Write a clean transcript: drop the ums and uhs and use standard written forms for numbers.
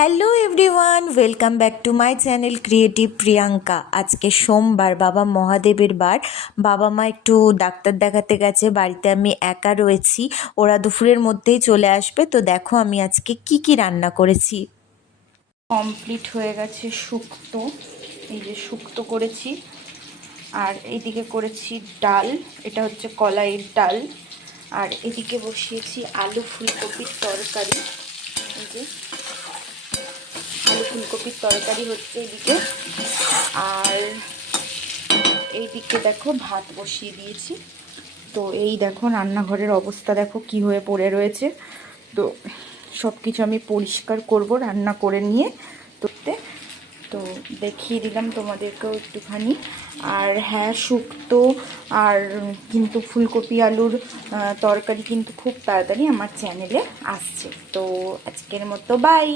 Hello everyone, welcome back to my channel creative Priyanka. আজকে সোমবার, বাবা মহাদেবের বার। বাবা মা একটু ডাক্তার দেখাতে গেছে, বাড়িতে আমি একা রয়েছি। ওরা দুপুরের মধ্যেই চলে আসবে। তো দেখো আমি আজকে কি কি রান্না করেছি। কমপ্লিট হয়ে গেছে শুক্তো, এই যে শুক্তো করেছি। আর এইদিকে করেছি ডাল, এটা হচ্ছে কলাইয়ের ডাল। আর এদিকে বসিয়েছি আলু ফুলকপির তরকারি। এই যে আলু ফুলকপির তরকারি হচ্ছে এইদিকে। আর এইদিকে দেখো ভাত বসিয়ে দিয়েছি। তো এই দেখো রান্নাঘরের অবস্থা দেখো কি হয়ে পড়ে রয়েছে। তো সব কিছু আমি পরিষ্কার করব রান্না করে নিয়ে। তো দেখিয়ে দিলাম তোমাদেরকেও একটুখানি। আর হ্যাঁ, শুক্তো আর কিন্তু ফুলকপি আলুর তরকারি কিন্তু খুব তাড়াতাড়ি আমার চ্যানেলে আসছে। তো আজকের মতো বাই।